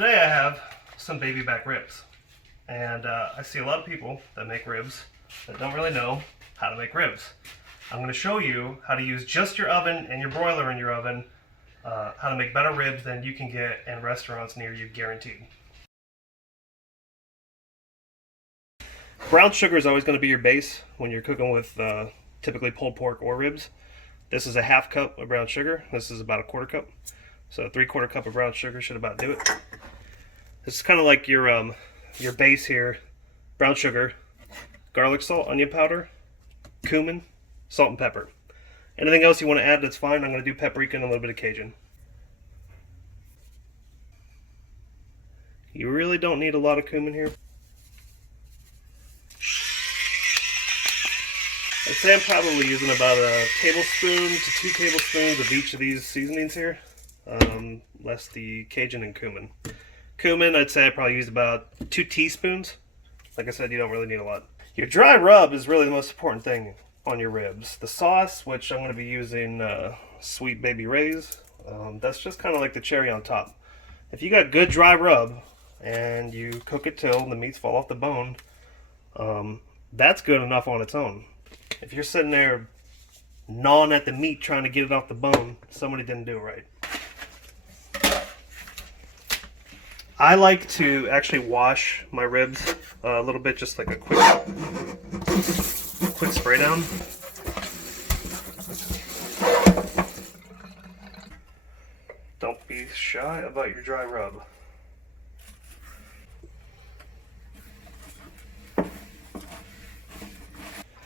Today I have some baby back ribs, and I see a lot of people that make ribs that don't really know how to make ribs. I'm going to show you how to use just your oven and your broiler in your oven, how to make better ribs than you can get in restaurants near you, guaranteed. Brown sugar is always going to be your base when you're cooking with typically pulled pork or ribs. This is a half cup of brown sugar. This is about a quarter cup. So a 3/4 cup of brown sugar should about do it. This is kind of like your base here. Brown sugar, garlic salt, onion powder, cumin, salt and pepper. Anything else you want to add, that's fine. I'm going to do paprika and a little bit of Cajun. You really don't need a lot of cumin here. I'd say I'm probably using about a tablespoon to 2 tablespoons of each of these seasonings here, less the Cajun and cumin. Cumin, I'd say I probably use about 2 teaspoons. Like I said, you don't really need a lot. Your dry rub is really the most important thing on your ribs. The sauce, which I'm going to be using Sweet Baby Ray's, that's just kind of like the cherry on top. If you got good dry rub and you cook it till the meats fall off the bone, that's good enough on its own. If you're sitting there gnawing at the meat trying to get it off the bone, somebody didn't do it right. I like to actually wash my ribs a little bit, just like a quick spray down. Don't be shy about your dry rub.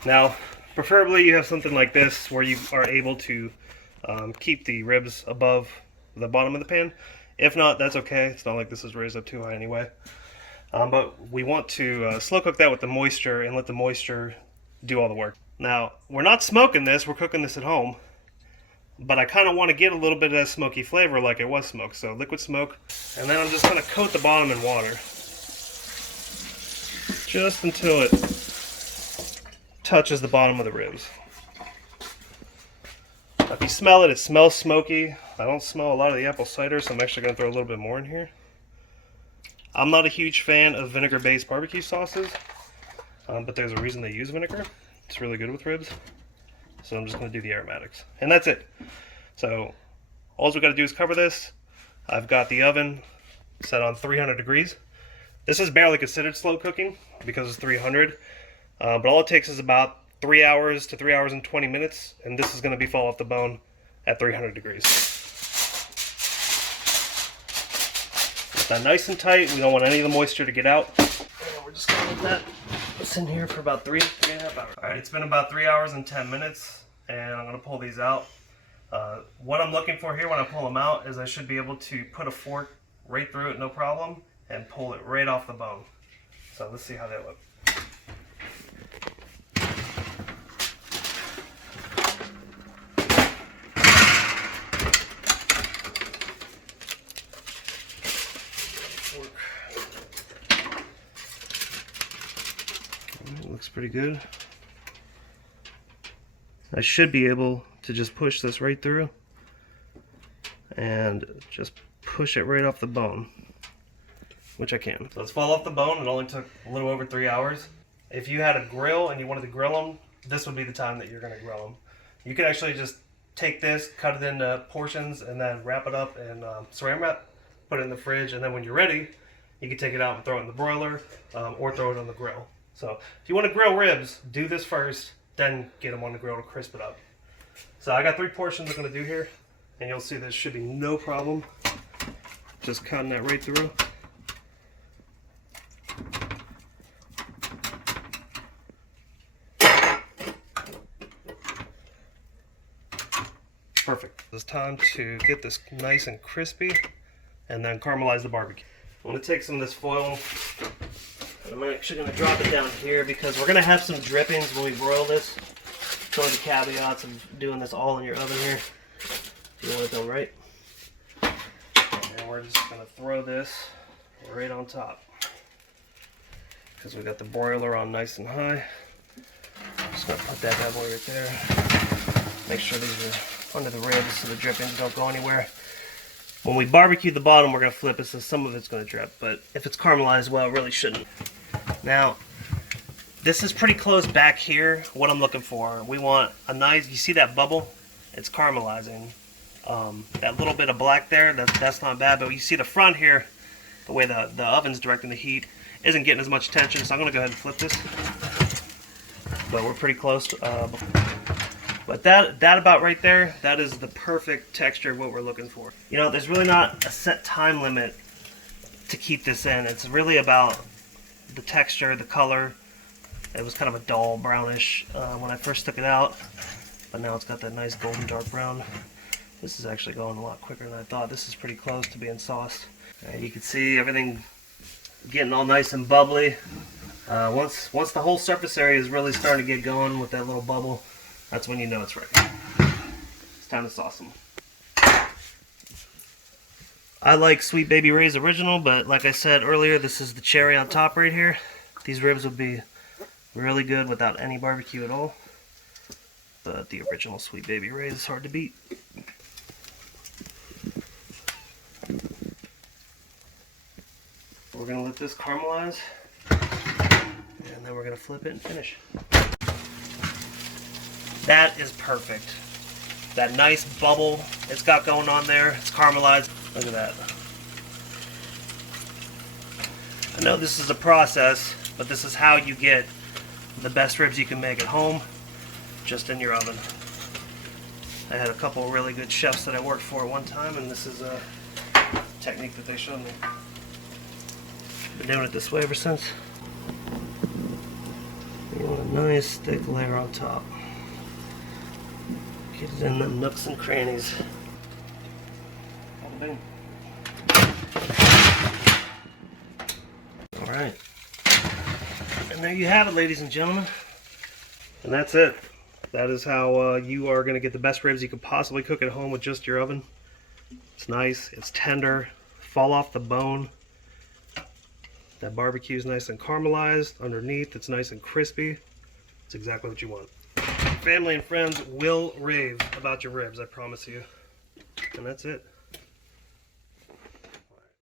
Now, preferably you have something like this where you are able to keep the ribs above the bottom of the pan. If not, that's okay. It's not like this is raised up too high anyway. But we want to slow cook that with the moisture and let the moisture do all the work. Now, we're not smoking this, we're cooking this at home. But I kind of want to get a little bit of that smoky flavor like it was smoked. So liquid smoke. And then I'm just going to coat the bottom in water. Just until it touches the bottom of the ribs. If you smell it, it smells smoky. I don't smell a lot of the apple cider, so I'm actually going to throw a little bit more in here. I'm not a huge fan of vinegar-based barbecue sauces, but there's a reason they use vinegar. It's really good with ribs. So I'm just going to do the aromatics. And that's it. So all we got to do is cover this. I've got the oven set on 300 degrees. This is barely considered slow cooking because it's 300. But all it takes is about 3 hours to 3 hours and 20 minutes, and this is going to be fall off the bone at 300 degrees. Get that nice and tight. We don't want any of the moisture to get out. And we're just going to let that sit in here for about 3.5 hours. Alright, it's been about 3 hours and 10 minutes, and I'm going to pull these out. What I'm looking for here when I pull them out is I should be able to put a fork right through it, no problem, and pull it right off the bone. So let's see how they look. Looks pretty good. I should be able to just push this right through and just push it right off the bone, which I can. So let's fall off the bone. It only took a little over 3 hours. If you had a grill and you wanted to grill them, this would be the time that you're going to grill them. You could actually just take this, cut it into portions, and then wrap it up in saran wrap, put it in the fridge, and then when you're ready, you can take it out and throw it in the broiler or throw it on the grill. So if you want to grill ribs, do this first, then get them on the grill to crisp it up. So I got 3 portions I'm going to do here, and you'll see this should be no problem. Just cutting that right through. Perfect. It's time to get this nice and crispy and then caramelize the barbecue. I'm going to take some of this foil. I'm actually going to drop it down here because we're going to have some drippings when we broil this. It's one of the caveats of doing this all in your oven here, if you want it done right. And we're just going to throw this right on top because we got the broiler on nice and high. I'm just going to put that bad boy right there. Make sure these are under the ribs so the drippings don't go anywhere. When we barbecue the bottom, we're going to flip it so some of it's going to drip. But if it's caramelized well, it really shouldn't. Now, this is pretty close back here. What I'm looking for, we want a nice, you see that bubble? It's caramelizing. That little bit of black there, that's not bad. But you see the front here, the way the oven's directing the heat, isn't getting as much tension. So I'm going to go ahead and flip this. But we're pretty close. But that about right there, that is the perfect texture of what we're looking for. You know, there's really not a set time limit to keep this in. It's really about the texture, the color. It was kind of a dull brownish when I first took it out, but now it's got that nice golden dark brown. This is actually going a lot quicker than I thought. This is pretty close to being sauced. You can see everything getting all nice and bubbly. Once the whole surface area is really starting to get going with that little bubble, that's when you know it's ready. It's time to sauce them. I like Sweet Baby Ray's original, but like I said earlier, this is the cherry on top right here. These ribs would be really good without any barbecue at all. But the original Sweet Baby Ray's is hard to beat. We're going to let this caramelize, and then we're going to flip it and finish. That is perfect. That nice bubble it's got going on there. It's caramelized. Look at that. I know this is a process, but this is how you get the best ribs you can make at home, just in your oven. I had a couple of really good chefs that I worked for at one time, and this is a technique that they showed me. Been doing it this way ever since. You want a nice thick layer on top. Get it in the nooks and crannies. Alright. And there you have it, ladies and gentlemen. And that's it. That is how you are going to get the best ribs you could possibly cook at home with just your oven. It's nice, it's tender, fall off the bone. That barbecue is nice and caramelized. Underneath, it's nice and crispy. It's exactly what you want. Family and friends will rave about your ribs, I promise you. And that's it.